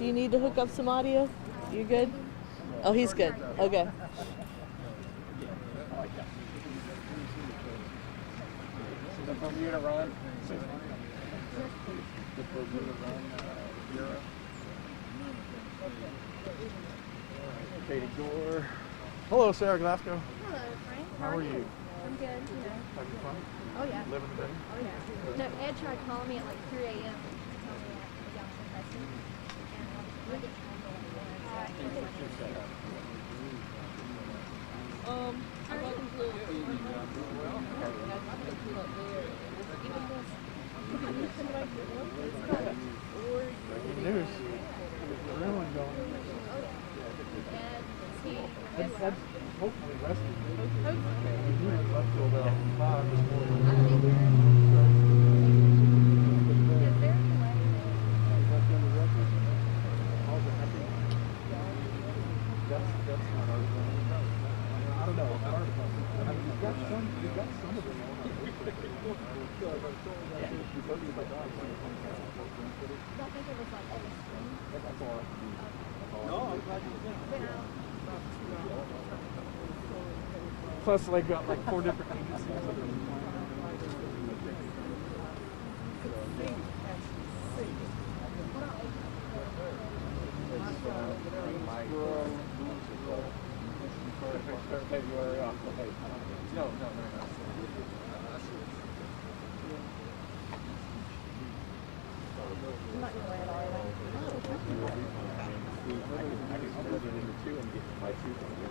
Do you need to hook up some audio? You good? Oh, he's good. Okay. Katie Gore. Hello, Sarah Glasgow. Hello, Frank. How are you? I'm good. You know. Having fun? Oh yeah. Living the day? Oh yeah. No, Ed tried calling me at like 3 a.m. to tell me that the young professor, and I didn't know what it was. I think it's Breaking news. The real one going. Ed, is he? Ed's hopefully rested. Hopefully. He left till about 5 this morning. I think So, is there any way that's on the record. How's it happy? That's not our zone. I don't know. It's hard to find. I mean, you've got some of them on it. Yeah. I think it was like on the screen. That's all I can do. No, I'm glad you did. Plus, they got like 4 different agencies that are in February off. No. I'm not gonna wear it all the way. I can split it into 2 and get my 2 from you.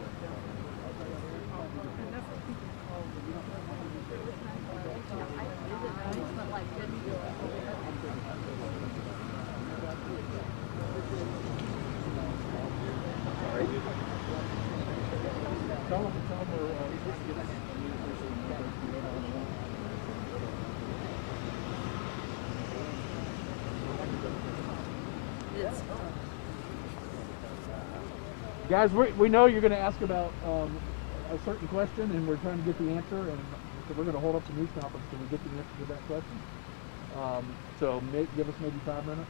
Guys, we know you're going to ask about a certain question, and we're trying to get the answer, and so we're going to hold up the news conference till we get the answer to that question. So give us maybe 5 minutes.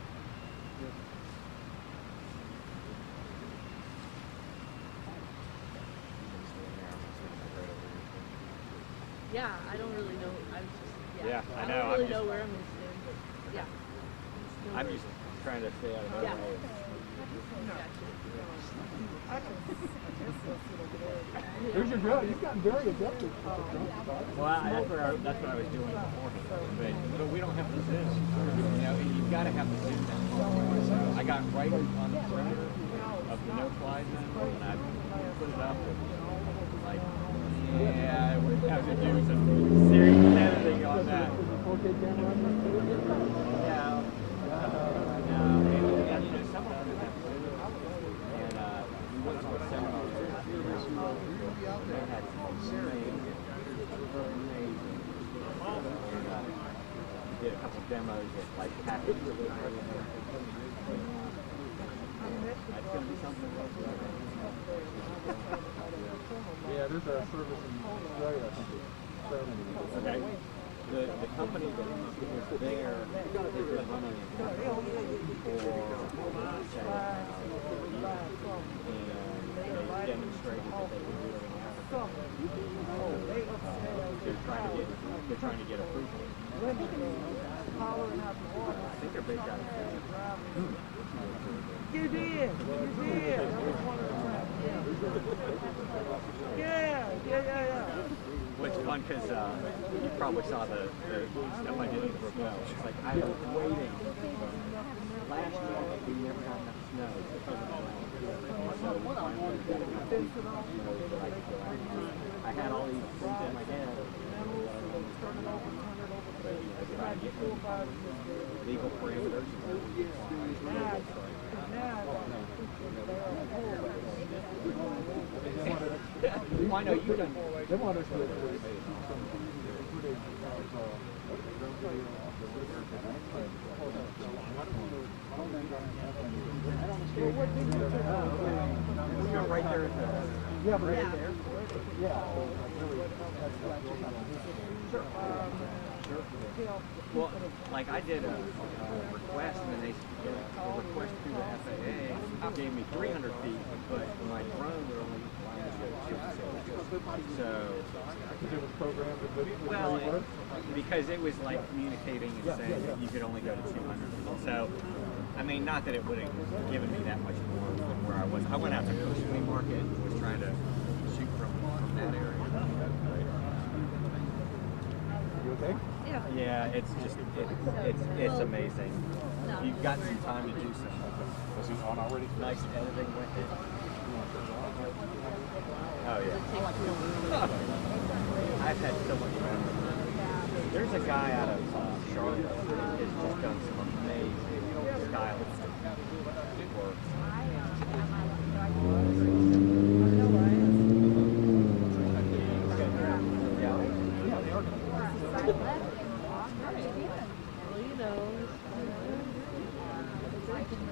Yeah, I don't really know. I'm just, Yeah, I know. don't I'm really just- know where I'm going to stand, but yeah. I'm just trying to stay out of Yeah. way. Here's your drill. You've gotten very adept at Well, that's what I was doing beforehand. But we don't have the Zoom. You know, you've got to have the Zoom down. So I got right on the perimeter of the no-fly zone, and I put it up. And, like, yeah, we have to do some serious editing on that. Yeah. Did a couple demos at like package delivery. That's gonna be something else. Yeah, there's a service in Australia, I think it's Okay. The company that was there is running for and they demonstrated that they were doing it. They're trying to get approval. I think they're based out of You did. Yeah. Which is fun because you probably saw the stuff I did in the Rebel. It's like I was waiting. Last year we never had enough snow because of all that. So we finally got enough snow so I could go out. I had all these things in my head. But you know, trying to get legal parameters. Well, I know you've done. They want us to right there at the. Yeah, but right there. Yeah. Sure. Well, like I did a request, and then they did a request through the FAA, gave me 300 feet, but my drone would only allow me to go 260. So, Because it was programmed with well, because it was like communicating and saying that you could only go to 200 feet. So, I mean, not that it would have given me that much more from where I was. I went out to Cushing Market and was trying to shoot from that area. You okay? Yeah, it's just it's amazing. You've got some time to do some nice editing with it. Oh yeah. I've had so much fun. There's a guy out of Charlotte that has just done some amazing stylistic work.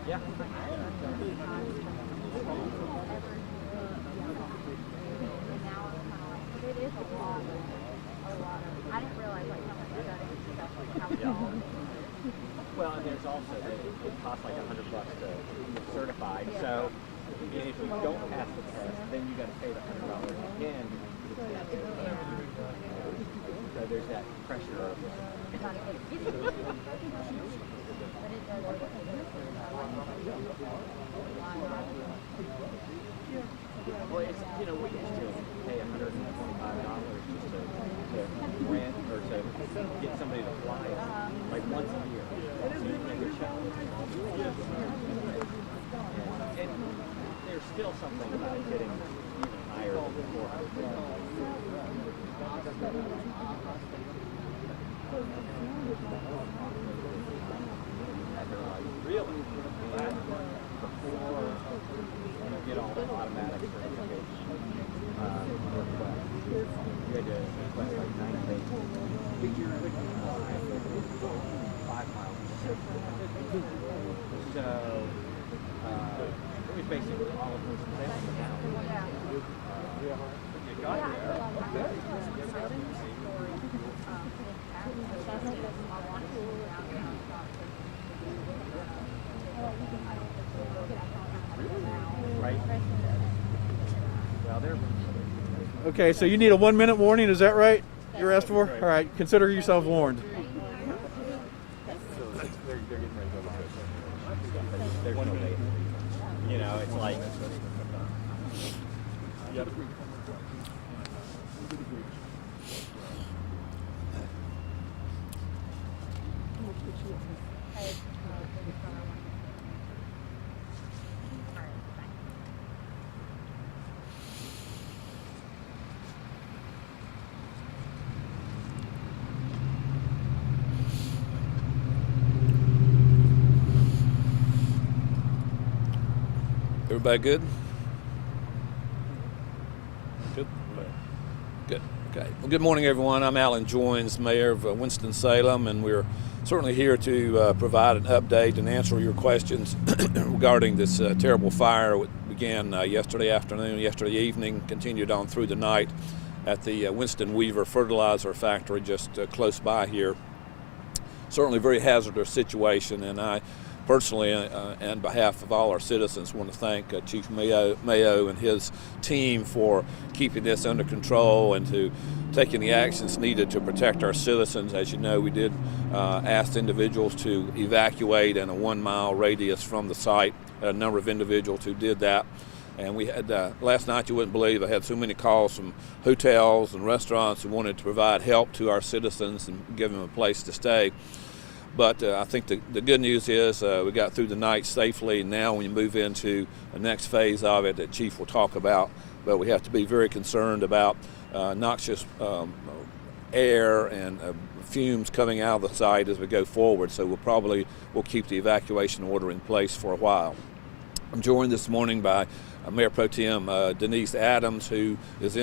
Yeah. I didn't realize like how much studying and stuff, like how much. Well, and there's also that it costs like $100 to get certified. So if you don't pass the test, then you got to pay the $100 again. So there's that pressure of well, it's, you know, we used to pay $125 just to rent or to get somebody to fly like once a year. So you make a check. And there's still something about getting even higher than before. Really? And before you get all the automatic certification, you had to request like 9 days. 5 miles. So, it was basically all of Winston-Salem now. You got there. Right. Well, they're Okay, so you need a 1-minute warning, is that right? You're asked for? All right, consider yourself warned. there's no way. You know, it's like. Everybody good? Good? Good. Okay. Well, good morning, everyone. I'm Alan Joines, Mayor of Winston-Salem, and we're certainly here to provide an update and answer your questions regarding this terrible fire that began yesterday afternoon, yesterday evening, continued on through the night at the Weaver Fertilizer Factory just close by here. Certainly a very hazardous situation, and I personally, on behalf of all our citizens, want to thank Chief Mayo and his team for keeping this under control and to taking the actions needed to protect our citizens. As you know, we did ask individuals to evacuate in a 1-mile radius from the site. A number of individuals who did that. And we had, last night, you wouldn't believe, I had so many calls from hotels and restaurants who wanted to provide help to our citizens and give them a place to stay. But I think the good news is we got through the night safely. Now when you move into the next phase of it that Chief will talk about, but we have to be very concerned about noxious air and fumes coming out of the site as we go forward. So we'll keep the evacuation order in place for a while. I'm joined this morning by Mayor Pro Tem Denise Adams, who is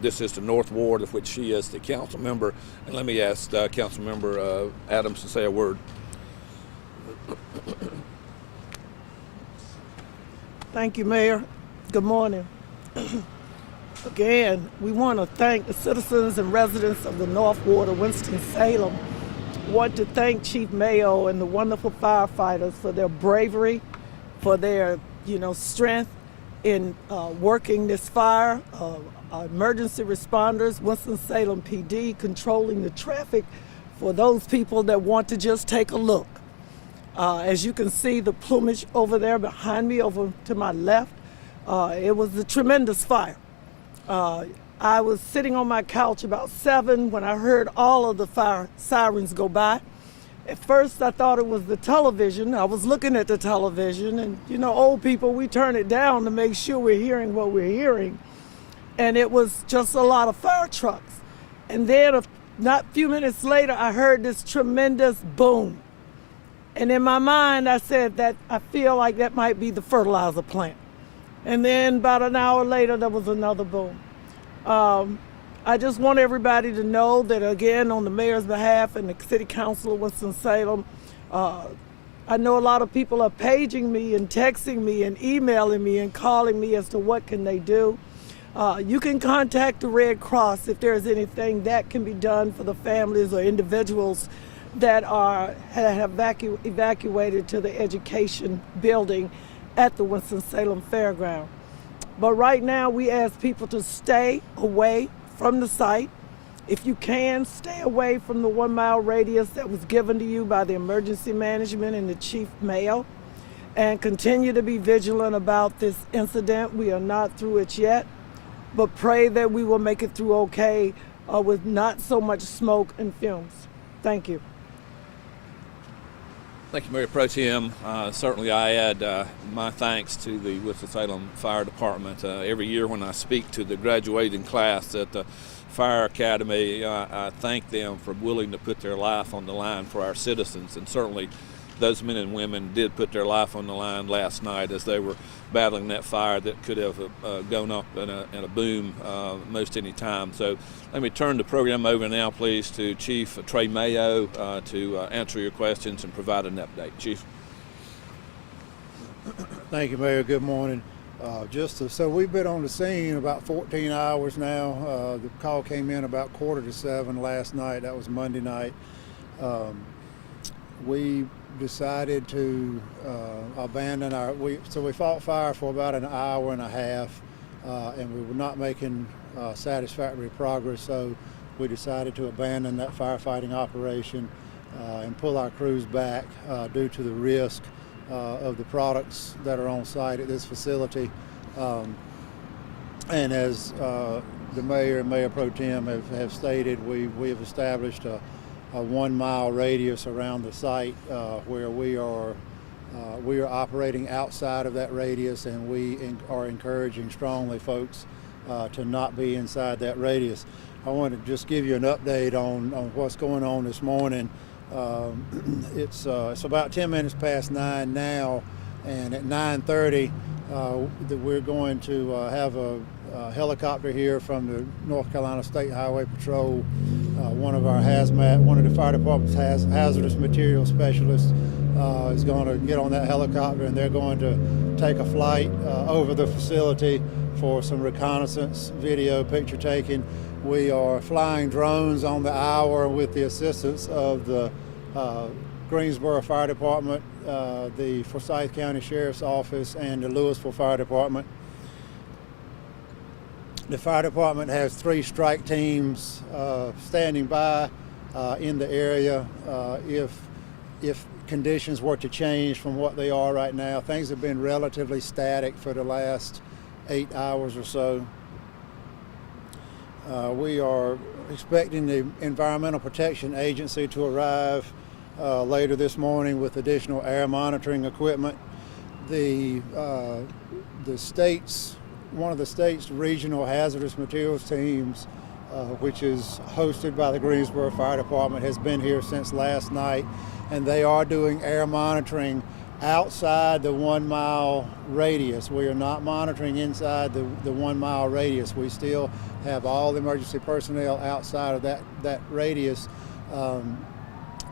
this is the North Ward, of which she is the council member. And let me ask Council Member Adams to say a word. Thank you, Mayor. Good morning. Again, we want to thank the citizens and residents of the North Ward of Winston-Salem. Want to thank Chief Mayo and the wonderful firefighters for their bravery, for their strength in working this fire. Emergency responders, Winston-Salem PD, controlling the traffic for those people that want to just take a look. As you can see, the plumage over there behind me, over to my left, it was a tremendous fire. I was sitting on my couch about 7 when I heard all of the fire sirens go by. At first, I thought it was the television. I was looking at the television, and old people, we turn it down to make sure we're hearing what we're hearing. And it was just a lot of fire trucks. And then not a few minutes later, I heard this tremendous boom. And in my mind, I said that I feel like that might be the fertilizer plant. And then about an hour later, there was another boom. I just want everybody to know that, again, on the mayor's behalf and the city council of Winston-Salem, I know a lot of people are paging me and texting me and emailing me and calling me as to what can they do. You can contact the Red Cross if there's anything that can be done for the families or individuals that have evacuated to the education building at the Winston-Salem Fairground. But right now, we ask people to stay away from the site. If you can, stay away from the 1 mile radius that was given to you by the emergency management and the chief mayor, and continue to be vigilant about this incident. We are not through it yet, but pray that we will make it through okay with not so much smoke and fumes. Thank you. Thank you, Mayor Pro Tem. Certainly I add my thanks to the Winston-Salem Fire Department. Every year when I speak to the graduating class at the Fire Academy, I thank them for willing to put their life on the line for our citizens, and certainly those men and women did put their life on the line last night as they were battling that fire that could have gone up in a boom most any time. So let me turn the program over now, please, to Chief Trey Mayo to answer your questions and provide an update. Chief. Thank you, Mayor. Good morning. So we've been on the scene about 14 hours now. The call came in about 6:45 last night. That was Monday night. We decided to abandon we fought fire for about an hour and a half, and we were not making satisfactory progress, so we decided to abandon that firefighting operation and pull our crews back due to the risk of the products that are on site at this facility. And as the mayor and Mayor Pro Tem have stated, we have established a 1 mile radius around the site where we are operating outside of that radius, and we are encouraging strongly folks to not be inside that radius. I want to just give you an update on what's going on this morning. It's about 10 minutes past 9 now, and at 9:30 we're going to have a helicopter here from the North Carolina State Highway Patrol. One of the fire department's hazardous material specialists is going to get on that helicopter, and they're going to take a flight over the facility for some reconnaissance video picture taking. We are flying drones on the hour with the assistance of the Greensboro Fire Department, the Forsyth County Sheriff's Office, and the Louisville Fire Department. The fire department has 3 strike teams standing by in the area. If conditions were to change from what they are right now, things have been relatively static for the last 8 hours or so. We are expecting the Environmental Protection Agency to arrive later this morning with additional air monitoring equipment. One of the state's regional hazardous materials teams, which is hosted by the Greensboro Fire Department, has been here since last night, and they are doing air monitoring outside the 1 mile radius. We are not monitoring inside the 1 mile radius. We still have all the emergency personnel outside of that radius.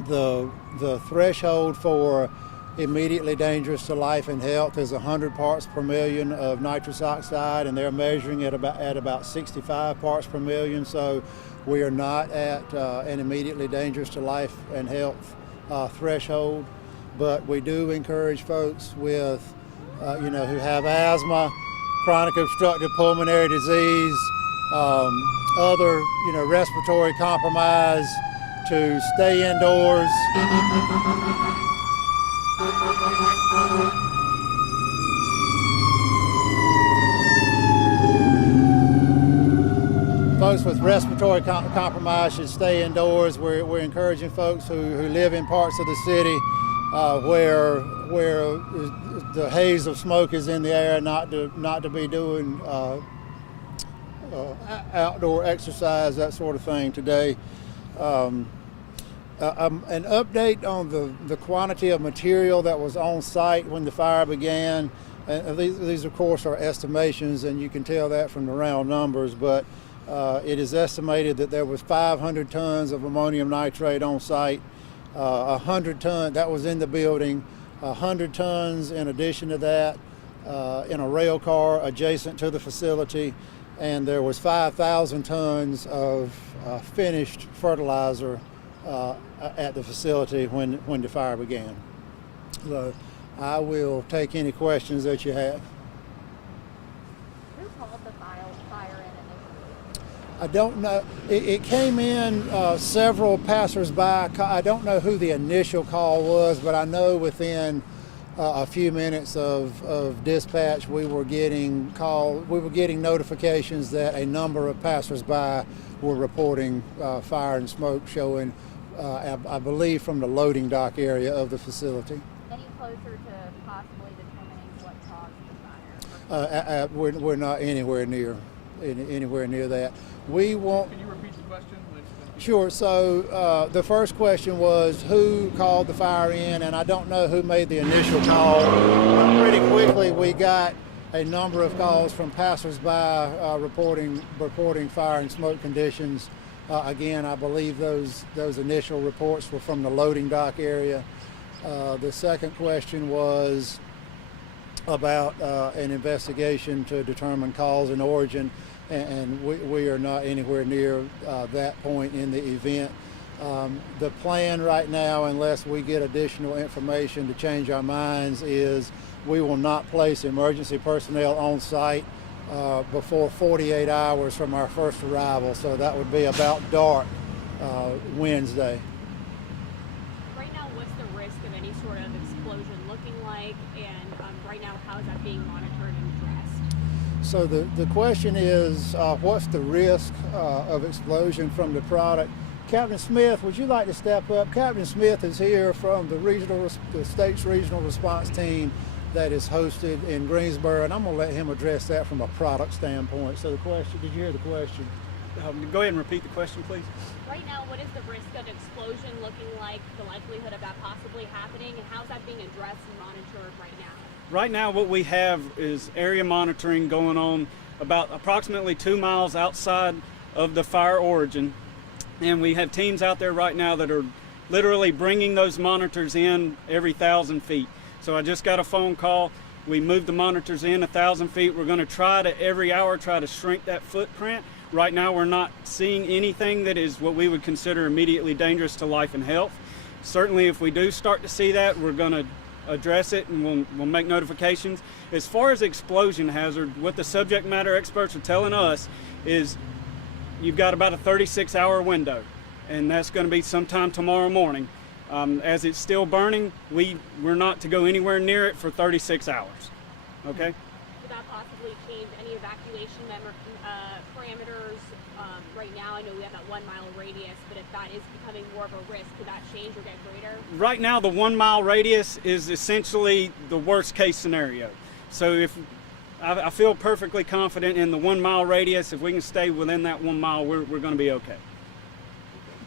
The threshold for immediately dangerous to life and health is 100 parts per million of nitrous oxide, and they're measuring it at about 65 parts per million. So we are not at an immediately dangerous to life and health threshold, but we do encourage folks with who have asthma, chronic obstructive pulmonary disease, other, respiratory compromise, to stay indoors. Folks with respiratory compromise should stay indoors. We're encouraging folks who live in parts of the city where the haze of smoke is in the air not to be doing outdoor exercise, that sort of thing today. An update on the quantity of material that was on site when the fire began. And these of course are estimations, and you can tell that from the round numbers, but it is estimated that there was 500 tons of ammonium nitrate on site, 100 tons, that was in the building, 100 tons in addition to that in a rail car adjacent to the facility, and there was 5,000 tons of finished fertilizer at the facility when the fire began. So I will take any questions that you have. Who called the fire in initially? I don't know. It came in several passersby. I don't know who the initial call was, but I know within a few minutes of dispatch, we were getting notifications that a number of passersby were reporting fire and smoke showing, I believe, from the loading dock area of the facility. Any closer to possibly determining what caused the fire? We're not anywhere near that. We want. Can you repeat the question? Sure. So the first question was who called the fire in, and I don't know who made the initial call. Pretty quickly, we got a number of calls from passersby reporting fire and smoke conditions. Again, I believe those initial reports were from the loading dock area. The second question was about an investigation to determine cause and origin, and we are not anywhere near that point in the event. The plan right now, unless we get additional information to change our minds, is we will not place emergency personnel on site before 48 hours from our first arrival, so that would be about dark Wednesday. Right now, what's the risk of any sort of explosion looking like, and right now, how is that being monitored and addressed? So the question is, what's the risk of explosion from the product? Captain Smith, would you like to step up? Captain Smith is here from the state's regional response team that is hosted in Greensboro, and I'm going to let him address that from a product standpoint. So the question, did you hear the question? Go ahead and repeat the question, please. Right now, what is the risk of explosion looking like, the likelihood of that possibly happening, and how's that being addressed and monitored right now? Right now, what we have is area monitoring going on about approximately 2 miles outside of the fire origin. And we have teams out there right now that are literally bringing those monitors in every 1,000 feet. So I just got a phone call. We moved the monitors in 1,000 feet. We're going to try to every hour try to shrink that footprint. Right now we're not seeing anything that is what we would consider immediately dangerous to life and health. Certainly if we do start to see that, we're going to address it and we'll make notifications. As far as explosion hazard, what the subject matter experts are telling us is you've got about a 36-hour window, and that's going to be sometime tomorrow morning. As it's still burning, we're not to go anywhere near it for 36 hours. Okay? Could that possibly change any evacuation parameters? Right now, I know we have that 1 mile radius, but if that is becoming more of a risk, could that change or get greater? Right now, the 1 mile radius is essentially the worst case scenario. So if I feel perfectly confident in the 1 mile radius, if we can stay within that 1 mile, we're going to be okay.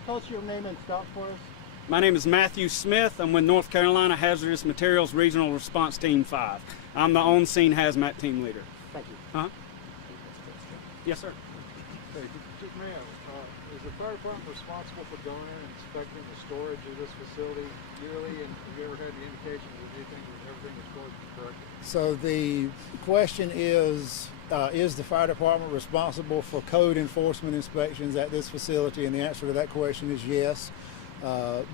Tell us your name and stop for us. My name is Matthew Smith. I'm with North Carolina Hazardous Materials Regional Response Team 5. I'm the on-scene hazmat team leader. Thank you. Huh? Yes, sir. Hey, ma'am, is the fire department responsible for going in and inspecting the storage of this facility yearly? And have you ever had any indication that everything is stored correctly? So the question is the fire department responsible for code enforcement inspections at this facility? And the answer to that question is yes.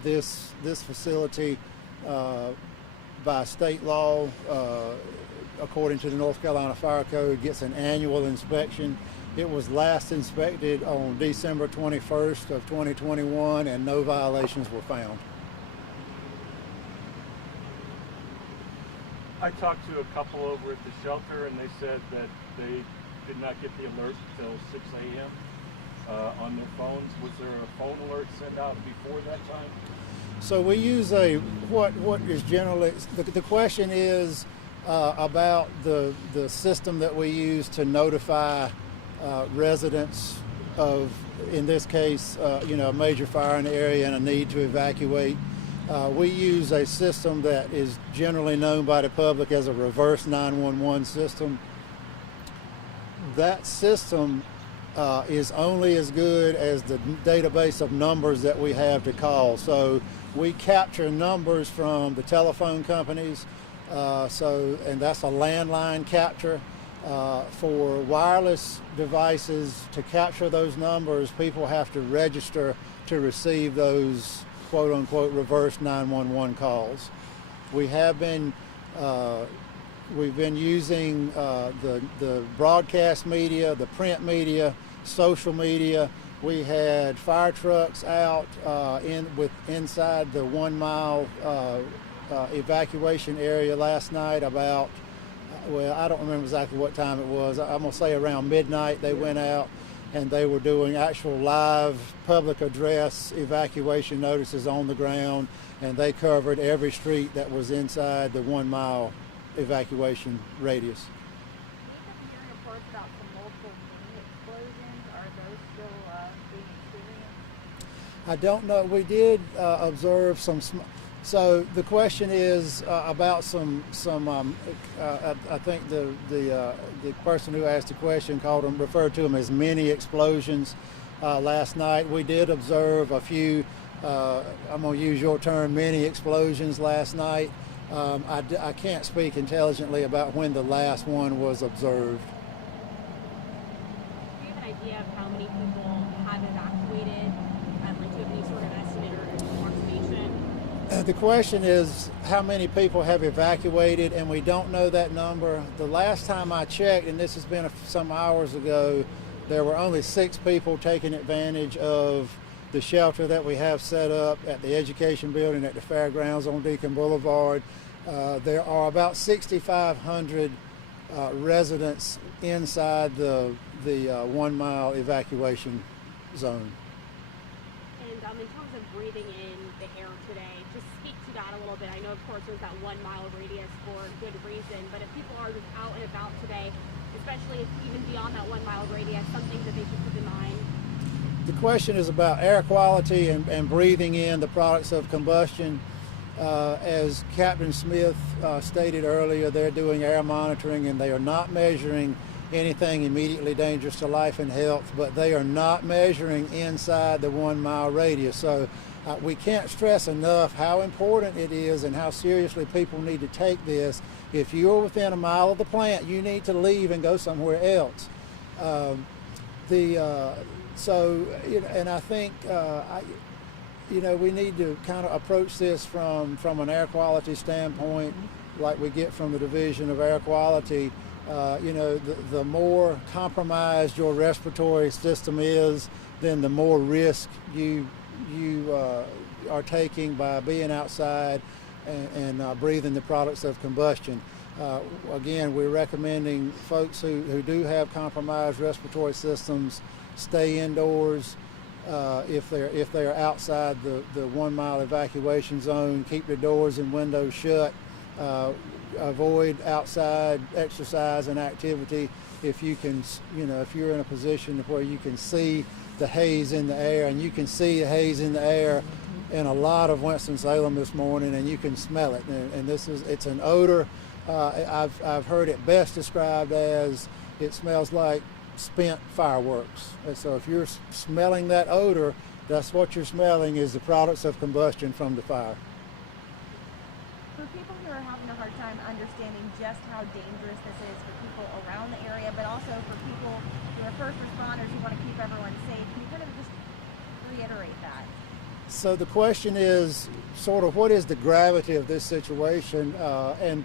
This facility, by state law, according to the North Carolina Fire Code, gets an annual inspection. It was last inspected on December 21st of 2021, and no violations were found. I talked to a couple over at the shelter, and they said that they did not get the alert until 6 a.m. On their phones. Was there a phone alert sent out before that time? So we use what is generally, the question is about the system that we use to notify residents of, in this case, a major fire in the area and a need to evacuate. We use a system that is generally known by the public as a reverse 911 system. That system is only as good as the database of numbers that we have to call. So we capture numbers from the telephone companies, and that's a landline capture. For wireless devices, to capture those numbers, people have to register to receive those quote-unquote reverse 911 calls. We've been using the broadcast media, the print media, social media. We had fire trucks out inside the 1 mile evacuation area last night about, well, I don't remember exactly what time it was. I'm going to say around midnight they went out, and they were doing actual live public address evacuation notices on the ground, and they covered every street that was inside the 1 mile evacuation radius. We have hearing reports about some multiple mini explosions. Are those still being experienced? I don't know. We did observe some. So the question is about some. I think the person who asked the question referred to them as mini explosions last night. We did observe a few. I'm going to use your term, mini explosions last night. I can't speak intelligently about when the last one was observed. Do you have an idea of how many people have evacuated? Do you have any sort of estimate or approximation? The question is how many people have evacuated, and we don't know that number. The last time I checked, and this has been some hours ago, there were only 6 people taking advantage of the shelter that we have set up at the education building at the fairgrounds on Deacon Boulevard. There are about 6,500 residents inside the 1 mile evacuation zone. And in terms of breathing in the air today, just speak to that a little bit. I know, of course, there's that 1 mile radius for good reason, but if people are just out and about today, especially if even beyond that 1 mile radius, something that they should keep in mind. The question is about air quality and breathing in the products of combustion. As Captain Smith stated earlier, they're doing air monitoring, and they are not measuring anything immediately dangerous to life and health, but they are not measuring inside the 1 mile radius. So we can't stress enough how important it is and how seriously people need to take this. If you're within a mile of the plant, you need to leave and go somewhere else. And I think we need to kind of approach this from an air quality standpoint, like we get from the Division of Air Quality. The more compromised your respiratory system is, then the more risk you are taking by being outside and breathing the products of combustion. Again, we're recommending folks who do have compromised respiratory systems stay indoors. If they're outside the 1 mile evacuation zone, keep the doors and windows shut. Avoid outside exercise and activity. If you can, if you're in a position where you can see the haze in the air, and you can see the haze in the air in a lot of Winston-Salem this morning, and you can smell it. And it's an odor. I've heard it best described as it smells like spent fireworks. And so if you're smelling that odor, that's what you're smelling, is the products of combustion from the fire. For people who are having a hard time understanding just how dangerous this is for people around the area, but also for people who are first responders who want to keep everyone safe, can you kind of just reiterate that? So the question is sort of what is the gravity of this situation, and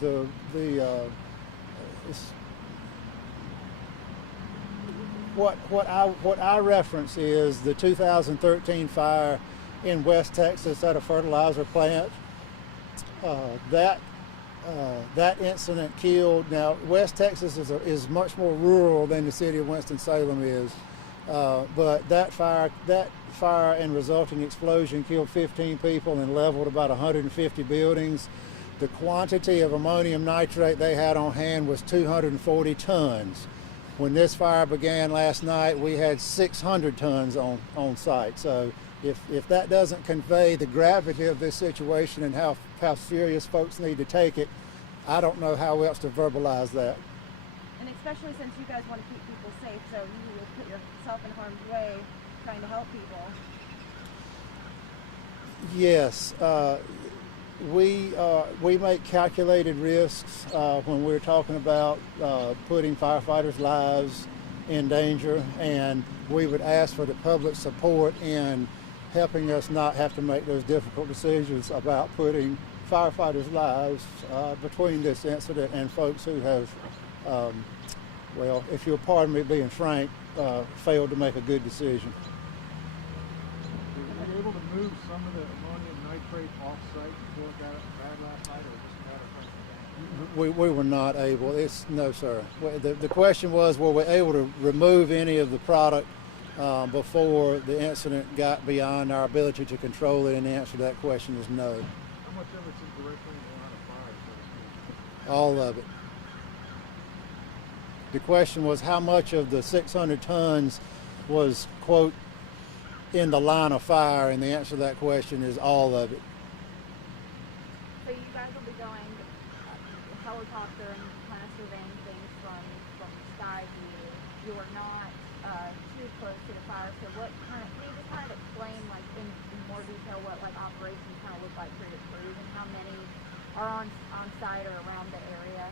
what I reference is the 2013 fire in West Texas at a fertilizer plant. That incident killed. Now, West Texas is much more rural than the city of Winston-Salem is, but that fire and resulting explosion killed 15 people and leveled about 150 buildings. The quantity of ammonium nitrate they had on hand was 240 tons. When this fire began last night, we had 600 tons on site. So if that doesn't convey the gravity of this situation and how serious folks need to take it, I don't know how else to verbalize that. And especially since you guys want to keep people safe, so you will put yourself in harm's way trying to help people. Yes, we make calculated risks when we're talking about putting firefighters' lives in danger, and we would ask for the public support in helping us not have to make those difficult decisions about putting firefighters' lives between this incident and folks who have, well, if you'll pardon me being frank, failed to make a good decision. Were you able to move some of the ammonium nitrate off-site before it got bad last night, or just a matter of We were not able. No, sir. The question was, were we able to remove any of the product before the incident got beyond our ability to control it? And the answer to that question is no. how much of it's directly in the line of fire, so to speak? All of it. The question was how much of the 600 tons was, quote, in the line of fire, and the answer to that question is all of it. So you guys will be going helicopter and kind of surveying things from sky view. You are not too close to the fire. So what kind of, can you just kind of explain like in more detail what like operations kind of look like for your crews and how many are on site or around the area?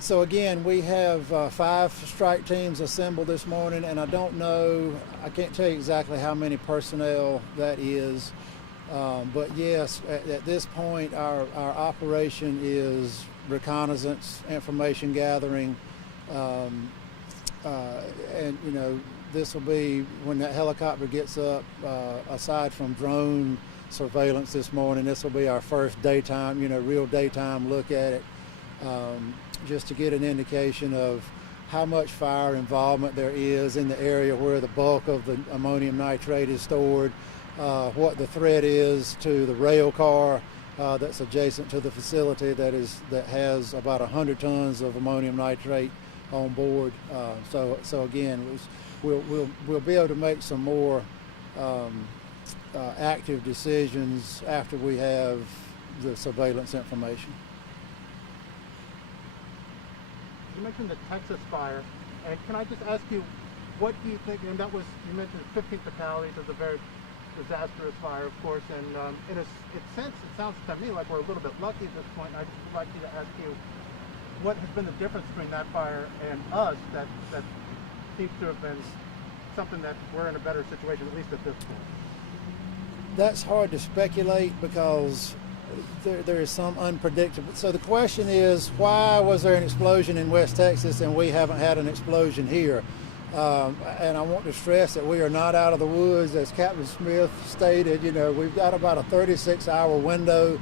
So again, we have 5 strike teams assembled this morning, and I don't know, I can't tell you exactly how many personnel that is, but yes, at this point our operation is reconnaissance, information gathering, and you know, this will be when that helicopter gets up, aside from drone surveillance this morning, this will be our first daytime, you know, real daytime look at it. Just to get an indication of how much fire involvement there is in the area where the bulk of the ammonium nitrate is stored, what the threat is to the rail car that's adjacent to the facility that has about 100 tons of ammonium nitrate on board. So again, we'll be able to make some more active decisions after we have the surveillance information. You mentioned the Texas fire, and can I just ask you, what do you think, and that was, you mentioned 15 fatalities, it was a very disastrous fire, of course, and in a sense, it sounds to me like we're a little bit lucky at this point. I'd like you to ask you, what has been the difference between that fire and us that seems to have been something that we're in a better situation, at least at this point? That's hard to speculate because there is some unpredictable. So the question is, why was there an explosion in West Texas and we haven't had an explosion here? And I want to stress that we are not out of the woods. As Captain Smith stated, you know, we've got about a 36-hour window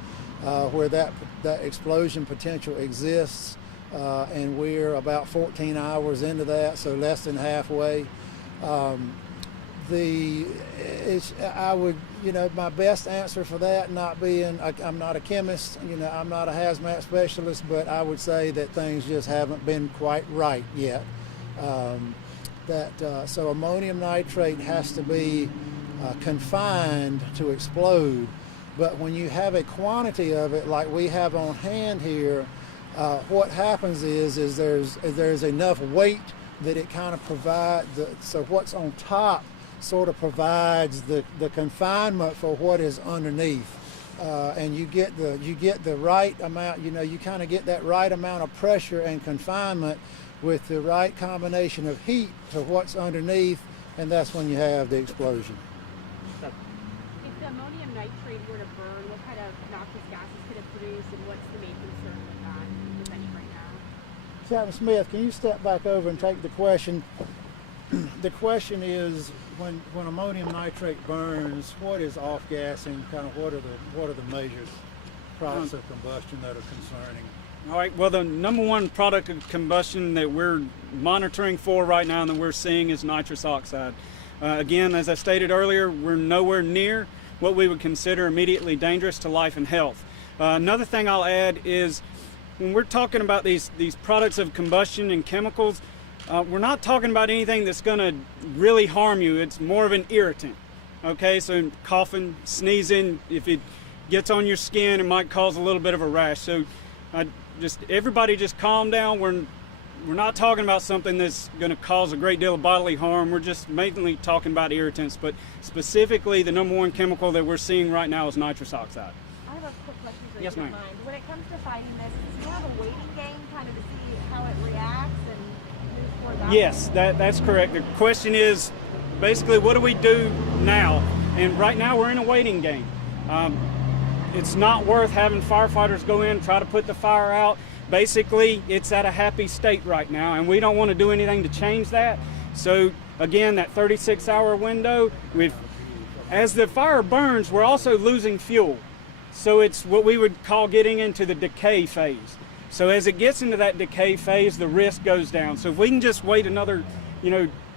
where that explosion potential exists, and we're about 14 hours into that, so less than halfway. I would, you know, my best answer for that, not being, I'm not a chemist, you know, I'm not a hazmat specialist, but I would say that things just haven't been quite right yet. So ammonium nitrate has to be confined to explode, but when you have a quantity of it like we have on hand here, what happens is there's enough weight that it kind of provides, so what's on top sort of provides the confinement for what is underneath, and you get the right amount. You know, you kind of get that right amount of pressure and confinement with the right combination of heat to what's underneath, and that's when you have the explosion. If the ammonium nitrate were to burn, what kind of noxious gases could it produce, and what's the main concern with that, if any, right Captain Smith, can you step back over and take the question? The question is, when ammonium nitrate burns, what is off-gassing? Kind of what are the major products of combustion that are concerning? All right, well, the number one product of combustion that we're monitoring for right now and that we're seeing is nitrous oxide. Again, as I stated earlier, we're nowhere near what we would consider immediately dangerous to life and health. Another thing I'll add is when we're talking about these products of combustion and chemicals, we're not talking about anything that's going to really harm you. It's more of an irritant. Okay, so coughing, sneezing, if it gets on your skin, it might cause a little bit of a rash. So everybody just calm down. We're not talking about something that's going to cause a great deal of bodily harm. We're just mainly talking about irritants, but specifically the number one chemical that we're seeing right now is nitrous oxide. I have a quick question for you. Yes, ma'am. When it comes to fighting this, do you have a waiting game kind of to see how it reacts and move toward that? Yes, that's correct. The question is basically what do we do now? And right now we're in a waiting game. It's not worth having firefighters go in, try to put the fire out. Basically, it's at a happy state right now, and we don't want to do anything to change that. So again, that 36-hour window, as the fire burns, we're also losing fuel. So it's what we would call getting into the decay phase. So as it gets into that decay phase, the risk goes down. So if we can just wait another,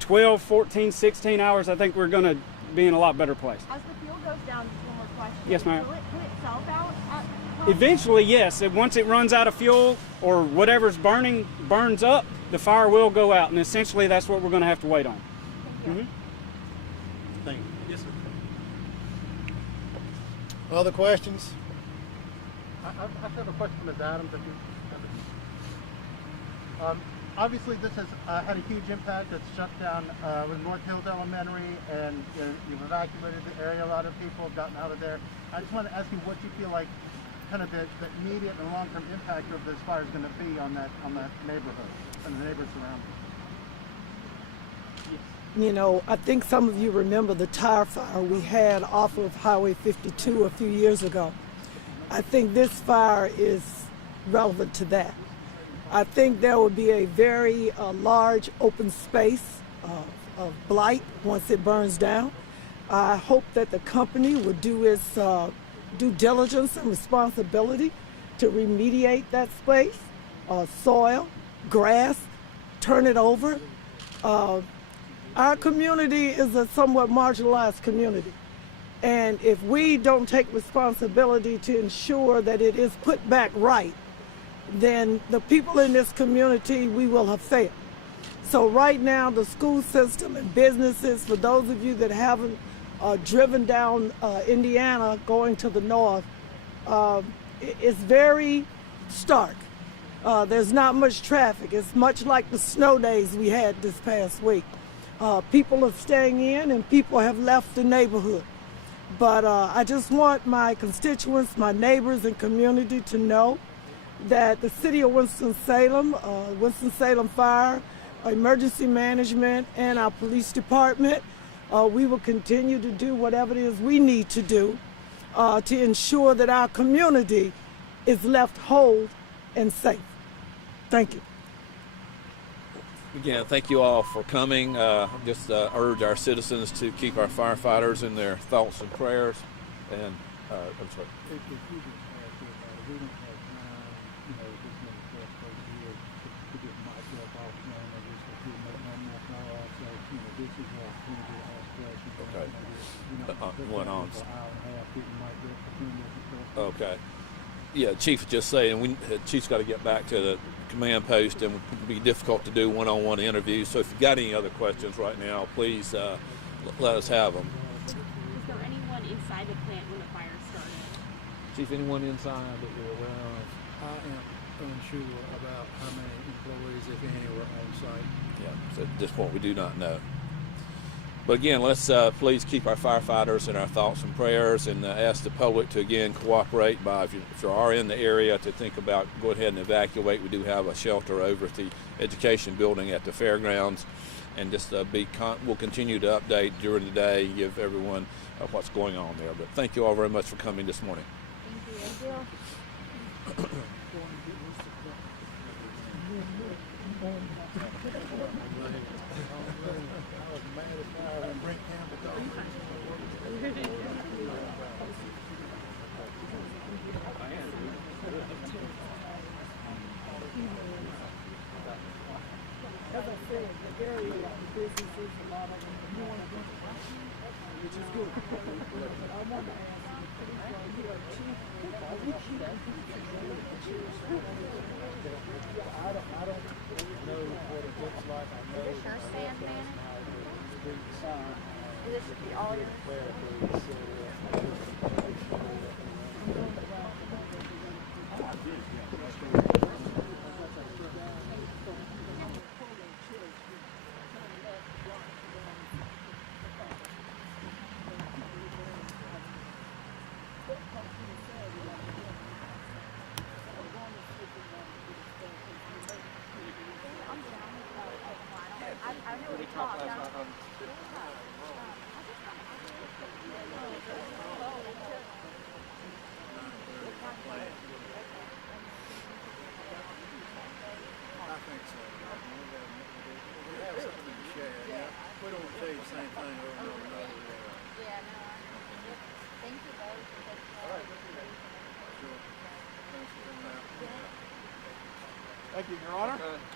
12, 14, 16 hours, I think we're going to be in a lot better place. As the fuel goes down, just one more question. Yes, ma'am. Will it put itself out at Eventually, yes. Once it runs out of fuel or whatever's burning burns up, the fire will go out, and essentially that's what we're going to have to wait on. Thank you. Yes, sir. Other questions? I have a question for Ms. Adams. Obviously, this has had a huge impact. It's shut down with North Hills Elementary, and you've evacuated the area. A lot of people have gotten out of there. I just want to ask you what you feel like kind of the immediate and long-term impact of this fire is going to be on that neighborhood and the neighbors around it. I think some of you remember the tire fire we had off of Highway 52 a few years ago. I think this fire is relevant to that. I think there will be a very large open space of blight once it burns down. I hope that the company would do its due diligence and responsibility to remediate that space, soil, grass, turn it over. Our community is a somewhat marginalized community. And if we don't take responsibility to ensure that it is put back right, then the people in this community, we will have failed. So right now, the school system and businesses, for those of you that haven't driven down Indiana going to the north, it's very stark. There's not much traffic. It's much like the snow days we had this past week. People are staying in and people have left the neighborhood. But I just want my constituents, my neighbors and community to know that the city of Winston-Salem, Winston-Salem Fire, Emergency Management, and our police department, we will continue to do whatever it is we need to do to ensure that our community is left whole and safe. Thank you. Again, thank you all for coming. Just urge our citizens to keep our firefighters in their thoughts and prayers. And I'm sorry. Went on. Okay. Yeah, Chief was just saying, Chief's got to get back to the command post, and it would be difficult to do one-on-one interviews. So if you've got any other questions right now, please let us have them. Was there anyone inside the plant when the fire started? Chief, anyone inside that you're aware of? I am unsure about how many employees, if any, were on site. Yeah, so at this point we do not know. But again, let's please keep our firefighters in our thoughts and prayers, and ask the public to again cooperate by, if you are in the area, to think about go ahead and evacuate. We do have a shelter over at the education building at the fairgrounds, and just we'll continue to update during the day, give everyone what's going on there. But thank you all very much for coming this morning. Thank you. was mad as fire when Brent Campbell told me. As I said, the area, the businesses, a lot of them, you want to do which is good. But I want to ask you, you are chief, are we chief? I don't know what it looks like. I know Is this your stand, man? streets, This should be all yours. barricades, I know we talked. I think so. We have something to share. Yeah. We don't want to tell you the same thing over and over and over. Yeah, no, thank you both for taking All right. Sure. Thanks for coming out. Thank you, Your Honor.